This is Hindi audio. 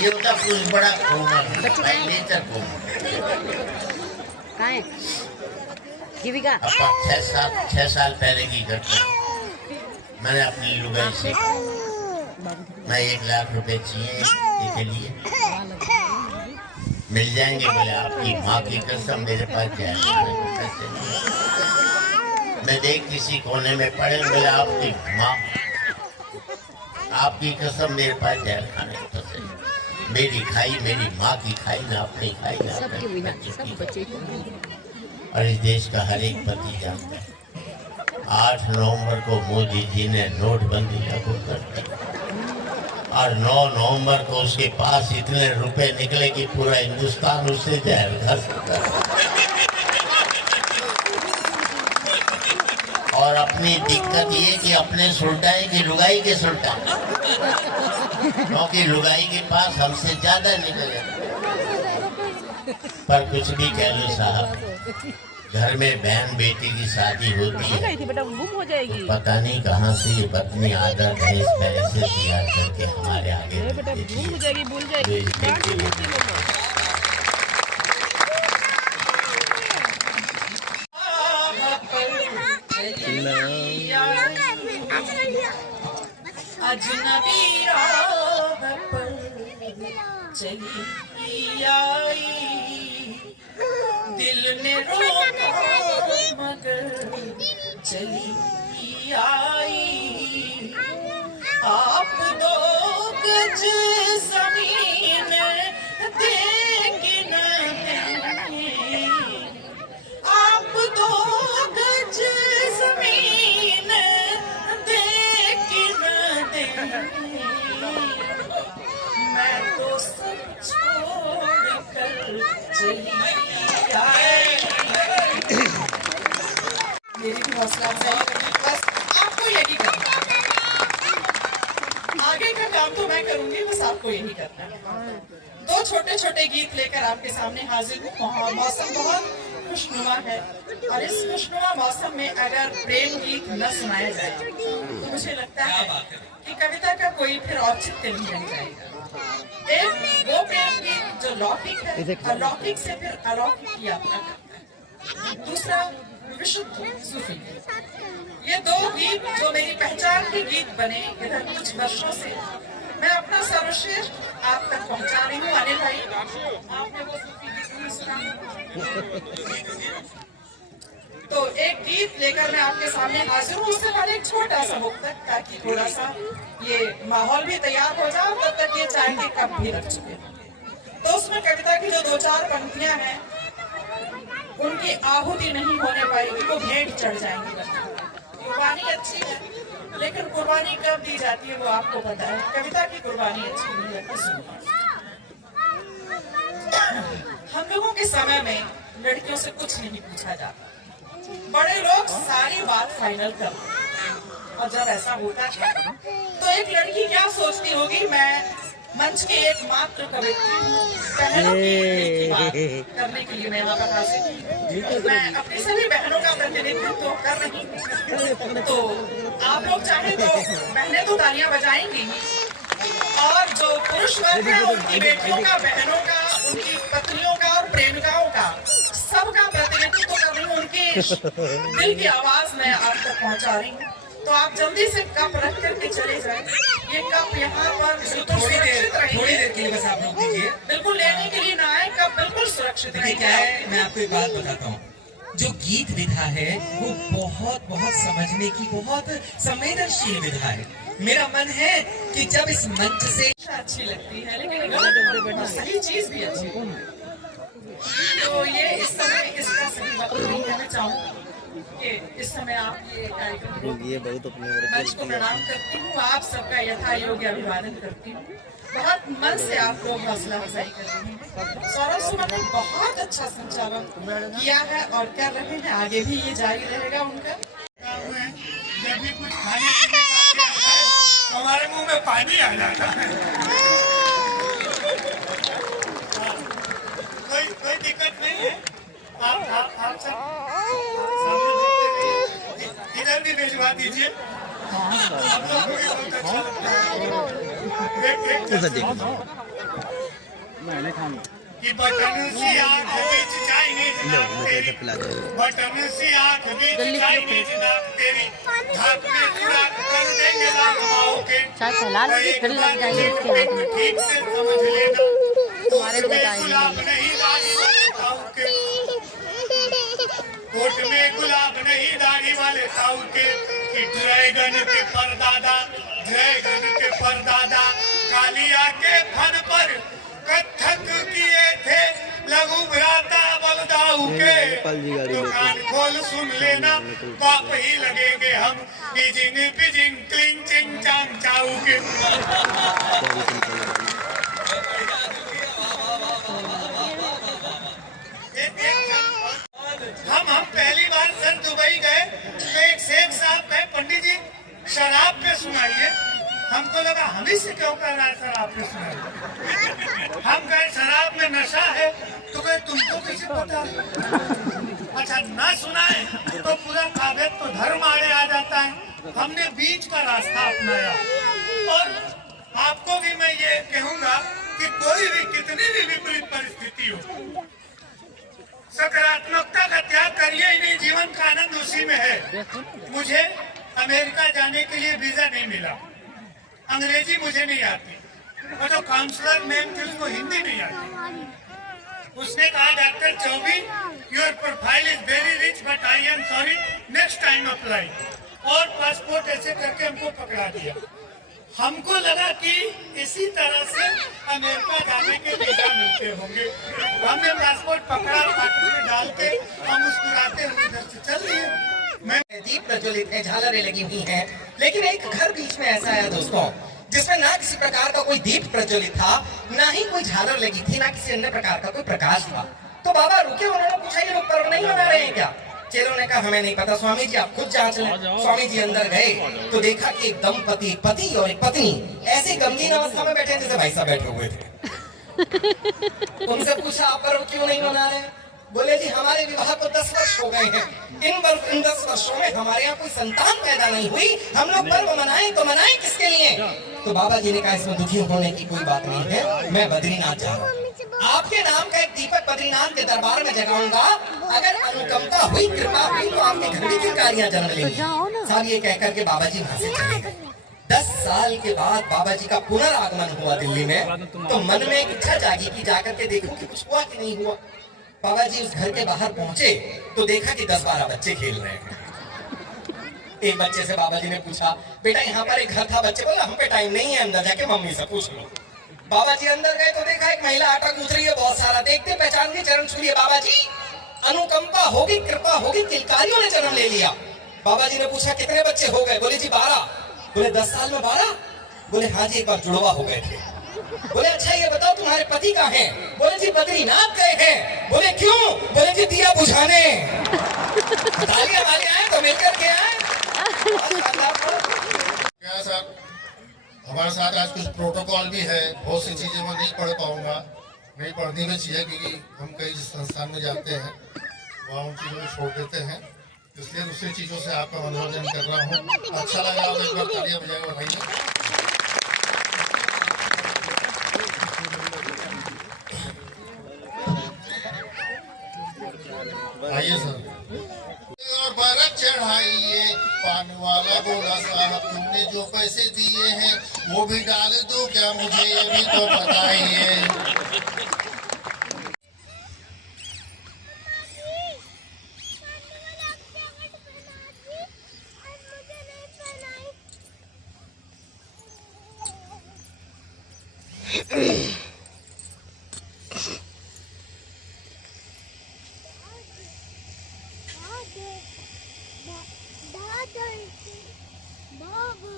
ये होता कुछ बड़ा कोमल है, नेचर कोमल। कहाँ है? कीवी का? अब 6 साल पहले की घटना। मैंने अपनी लुगाई से मैं 1 लाख रुपए चाहिए इसके लिए, मिल जाएंगे? बोले आपकी माँ की कसम मेरे पास पैसे नहीं। मैं देख किसी कोने में पड़े, बोले आपकी माँ, आपकी कसम मेरे पास जहर खाने को पैसे नहीं। मेरी खाई, मेरी माँ की खाई ना, अपनी खाई ना सब बच्चे। और इस देश का हर एक पति जानता है 8 नवंबर को मोदी जी ने नोटबंदी लागू कर दी और 9 नवंबर को उसके पास इतने रुपए निकले कि पूरा हिंदुस्तान उससे जहर खा सकता है। और अपनी दिक्कत ये कि अपने सुलटाए कि लुगाई के सुलटाए, क्योंकि लुगाई के पास हमसे ज्यादा निकले। पर कुछ भी कह लो साहब, घर में बहन बेटी की शादी होती है तो पता नहीं कहाँ से ये पत्नी आदर दहेज पैसे तैयार करके हमारे आगे अजनबी चली आई, दिल ने रोका मगर चली आई। आप 2 गज जमीन देंगे न देंगे, आप 2 गज जमीन देंगे न देंगे, मैं तो सब छोड़ कर चली आई। मेरी भी हौसला अफजाई करनी, बस आपको यही करना है। आगे का काम तो मैं करूंगी, बस आपको यही करना है। 2 छोटे छोटे गीत लेकर आपके सामने हाजिर हूँ। मौसम बहुत खुशनुमा है और इस खुशनुमा मौसम में अगर प्रेम गीत न सुनाया जाए तो मुझे लगता है कि कविता का कोई फिर औचित्य नहीं रह जाएगा। एक वो प्रेम गीत जो लौकिक है, अलौकिक से फिर अलौकिक की यात्रा करता है। दूसरा विशुद्ध सूफी। ये 2 गीत जो मेरी पहचान के गीत बने इधर कुछ वर्षों से, मैं अपना सर्वश्रेष्ठ आप तक पहुंचा रही हूँ। अनिल भाई, आपने वो सूफी गीत नहीं सुना तो एक गीत लेकर मैं आपके सामने हाजिर हूँ। उससे पहले एक छोटा सा मुक्तक, ताकि थोड़ा सा ये माहौल भी तैयार हो जाए, तब तक ये चाय के कप भी रख चुके। तो उसमें कविता की जो 2-4 पंक्तियां हैं उनकी आहुति नहीं होने पाएगी, वो भेंट चढ़ जाएंगी। कुर्बानी अच्छी है, लेकिन कुर्बानी कब दी जाती है वो आपको पता है। कविता की कुर्बानी अच्छी नहीं है। हम लोगों के समय में लड़कियों से कुछ नहीं पूछा जाता, बड़े लोग सारी बात फाइनल करते। और जब ऐसा होता है तो एक लड़की क्या सोचती होगी, मैं मंच के एकमात्र कवित्री हूँ, बहनों की बात करने के लिए मैं यहाँ पर हाजिर हूँ। मैं अपनी सभी बहनों का प्रतिनिधित्व कर रही हूँ, तो आप लोग चाहें तो बहनें तो तालियां बजाएंगी, और जो पुरुष वर्ग है उनकी बेटियों का, बहनों का, उनकी पत्नियों का और प्रेमिकाओं का, सबका प्रतिनिधित्व कर रही हूँ। उनकी दिल की आवाज मैं आप तक पहुँचा रही हूँ। तो आप जल्दी से कप रख करके चले जाएं। ये कप यहाँ पर थोड़ी देर के लिए बस आप रोक दीजिए, बिल्कुल लेने के लिए ना आए, कप बिल्कुल सुरक्षित है। क्या है, मैं आपको एक बात बताता हूँ, जो गीत विधा है वो बहुत बहुत समझने की बहुत संवेदनशील विधा है। मेरा मन है कि जब इस मंच से अच्छी लगती है, लेकिन सही चीज भी अच्छी है, तो ये इस समय इसका सही वक्त नहीं कहना चाहूँ कि इस समय आप ये कार्यक्रम मंच को प्रणाम करती हूँ, आप सबका यथा योग्य अभिवादन करती हूँ। बहुत मन से आप लोग हौसला अफजाई कर रहे हैं। सौरभ सुमन ने बहुत अच्छा संचालन किया है और कर रहे हैं, आगे भी ये जारी रहेगा उनका। जब भी कुछ खाने तो हमारे मुंह में पानी आ जाता है। कोई दिक्कत नहीं है, आप सब इधर भी भिजवा दीजिए, आप लोग को भी बहुत अच्छा लगता है। कि बटन सी आंख बीच चाइनीज नाक तेरी, बटन सी आंख बीच चाइनीज नाक तेरी, हाथ में सुराख कर देंगे लाख माओ के। चाय फैला लीजिए, फिर लग जाएगी उसके हाथ में। ठीक से समझ लेना, हमारे कोट को में बताइए। गुलाब नहीं दाढ़ी वाले ताऊ के, कोट में गुलाब नहीं दाढ़ी वाले ताऊ के, कि ड्रैगन के परदादा, ड्रैगन के परदादा कालिया के फन पर कथक किए थे लघु भ्राता बलदाऊ के। तो कान खोल सुन लेना, पाप ही लगेंगे हम इजिंग पिजिंग क्लिंग चिंग चांग चाऊ के। हम पहली बार सर दुबई गए तो एक शेख साहब गए, पंडित जी शराब पे सुनाइए। हमको लगा हम ही से क्यों कर रहा है शराब पे सुनाइए। हम गए शराब में नशा है, तो कहे तुमको कैसे पता। अच्छा ना सुनाए तो पूरा कागज तो धर्म आड़े आ जाता है। हमने बीच का रास्ता अपनाया। और आपको भी मैं ये कहूंगा कि कोई भी कितनी भी विपरीत परिस्थिति हो, सकारात्मकता का त्याग करिए, इन्हीं जीवन का आनंद उसी में है। मुझे अमेरिका जाने के लिए वीजा नहीं मिला, अंग्रेजी मुझे नहीं आती, और जो काउंसलर मैम थी उसको हिंदी नहीं आती। उसने कहा doctor Chaubis your profile is very rich but I am sorry next time apply, और पासपोर्ट ऐसे करके हमको पकड़ा दिया। हमको लगा कि इसी तरह से अमेरिका जाने के वीजा मिलते होंगे। हमने पासपोर्ट पकड़ा, पाकिट में डाल के हम मुस्कुराते हुए इधर से चल दिए। मैं दीप प्रज्वलित है, झालरें लगी हुई हैं, लेकिन एक घर बीच में ऐसा है दोस्तों जिसमें ना किसी प्रकार का कोई दीप प्रज्वलित था, ना ही कोई झालर लगी थी, ना किसी अन्य प्रकार का कोई प्रकाश था। तो बाबा रुके, उन्होंने पूछा ये लोग पर्व नहीं मना रहे हैं क्या? चेलों ने कहा हमें नहीं पता, स्वामी जी आप खुद जांच लें। स्वामी जी अंदर गए तो देखा कि एक दंपति, पति और एक पत्नी ऐसे गमगीन अवस्था में बैठे हैं जैसे भाई साहब बैठे हुए थे। उनसे पूछा आप पर्व क्यों नहीं मना रहे? बोले जी हमारे विवाह को 10 वर्ष हो गए हैं, इन 10 वर्षों में हमारे यहाँ कोई संतान पैदा नहीं हुई, हम लोग पर्व मनाएं तो मनाएं किसके लिए? तो बाबा जी ने कहा इसमें दुखी होने की कोई बात नहीं है, मैं बद्रीनाथ जा रहा हूँ, आपके नाम का एक दीपक बद्रीनाथ के दरबार में जगाऊंगा, अगर अनुकंपा हुई, कृपा हुई तो आपके घर में किंकारियां जन्म लेंगी। साहब ये कहकर के बाबा जी वहां से चले गए। 10 साल के बाद बाबा जी का पुनरागमन हुआ दिल्ली में, तो मन में एक इच्छा जागी कि जाकर के देखूं कि कुछ हुआ कि नहीं हुआ। बाबा जी उस घर के बाहर पहुंचे तो देखा कि 10-12 बच्चे खेल रहे हैं। एक बच्चे से बाबा जी ने पूछा बेटा यहाँ पर एक घर था? बच्चे बोला हम पे टाइम नहीं है, अंदर जाके मम्मी से पूछ लो। बाबा जी अंदर गए तो देखा एक महिला आटा गूंथ रही है बहुत सारा, देखते पहचान के चरण छू लिए। बाबा जी अनुकंपा होगी, कृपा होगी, किलकारियों ने जन्म ले लिया। बाबा जी ने पूछा कितने बच्चे हो गए? बोले जी 12। बोले 10 साल में 12? बोले हाँ जी एक बार जुड़वा हो गए थे। बोले अच्छा ये बताओ तुम्हारे पति कहाँ हैं? बोले जी बद्रीनाथ गए हैं। बोले क्यों? बोले जी दिया बुझाने। तालियां वाले आए तो मिलकर के आए। क्या सर हमारे साथ आज कुछ प्रोटोकॉल भी है, बहुत सी चीजें मैं नहीं पढ़ पाऊंगा, नहीं पढ़नी भी चाहिए क्योंकि हम कई संस्थान में जाते हैं वहाँ उन चीजों को छोड़ देते हैं, इसलिए दूसरी चीजों से आपका मनोरंजन कर रहा हूँ। अच्छा लगा, आप एक बार तालियां बजाएं बताइए। आइए सर। और बरत चढ़ाइए, पान वाला बोला साहब तुमने जो पैसे दिए हैं वो भी डाल दो क्या मुझे ये भी तो बताइए। Baba,